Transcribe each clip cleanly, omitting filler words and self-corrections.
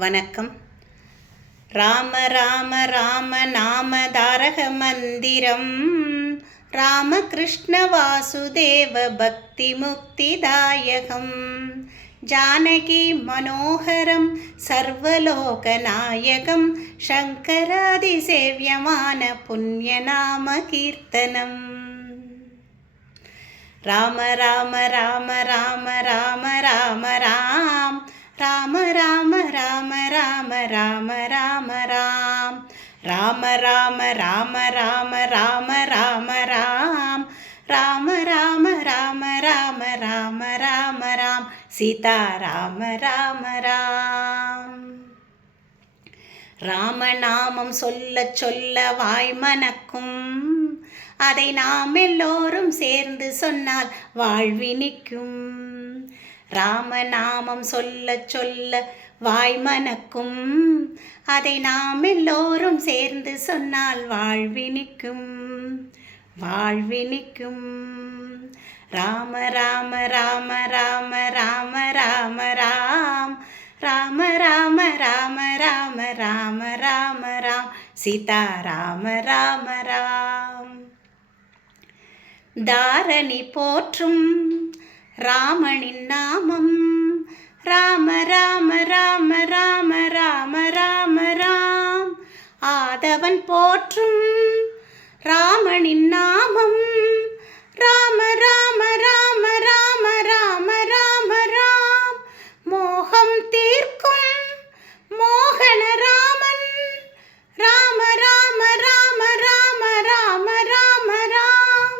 வணக்கம். ராம ராம ராம நாமதாரக மந்திரம் ராமகிருஷ்ண வாசுதேவ பக்தி முக்திதாயகம் ஜானகி மனோகரம் சர்வலோகநாயகம் சங்கராதிசேவ்யமான புண்ணியநாம கீர்த்தனம். ராம ராம ராம ராம ராம ராம ராம் ராம ராம ராம ராம ராம ராம ராம் ராம ராம ராம ராம ராம ராம ராம் ராம ராம ராம ராம ராம ராம ராம் சீதா ராம ராம ராம். ராமநாமம் சொல்ல சொல்ல வாய் மணக்கும், அதை நாம் எல்லோரும் சேர்ந்து சொன்னால் வாழ்வினிக்கும். ராமநாமம் சொல்ல சொல்ல வாய் மணக்கும், அதை நாம் எல்லோரும் சேர்ந்து சொன்னால் வாழ்வினிக்கும் வாழ்வினிக்கும். ராம ராம ராம ராம ராம ராம ராம் ராம ராம ராம ராம ராம ராம ராம் சீதா ராம ராம ராம். தாரணி போற்றும் ராமனின் நாமம் ராம ராம ராம ராம ராம ராம ராம். ஆதவன் போற்றும் ராமனின் நாமம் ராம ராம ராம ராம ராம ராம ராம். மோகம் தீர்க்கும் மோகன ராமன் ராம ராம ராம ராம ராம ராம ராம்.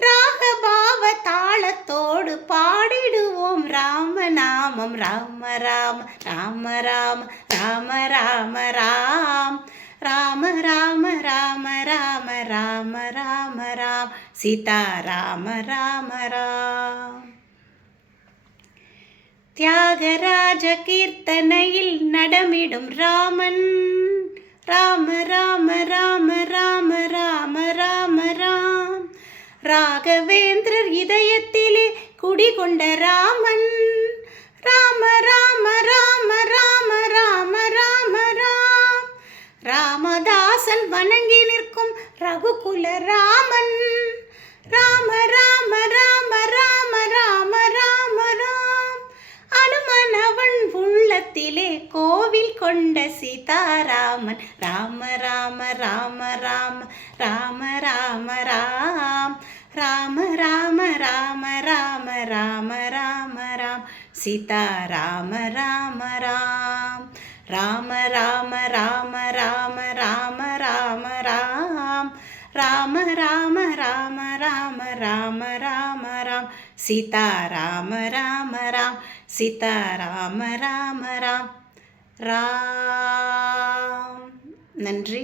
ராகபாவ தாளத்தோடு பாடிடுவோம் ராமநாமம் ராம ராம ராம ராம ராம ராம ராம் ராம ராம ராம ராம ராம ராம ராம் சீதா ராம ராம ராம். தியாகராஜ கீர்த்தனையில் நடமிடும் ராமன் ராம ராம ராம ராம ராம ராம ராம். ராகவேந்திரர் இதயத்திலே குடிகொண்ட ராமன் ராம ராம ராம ராம ராம ராம ராம். ராமதாசன் வணங்கி நிற்கும் ரகுகுல ராமன் ராம ராம ராம ராம ராம ராம ராம். அனுமன் அவன் உள்ளத்திலே கோவில் கொண்ட சீதாராமன் ராம ராம ராம ராம ராம ராம ராம் ராம ராம ராம ராம ராம ராம ராம் சீதா ராம ராம ராம். ராம ராம ராம ராம ராம ராம ராம் ராம ராம ராம ராம ராம ராம ராம் சீதா ராம ராம ராம் சீதா ராம ராம ராம் ராம். நன்றி.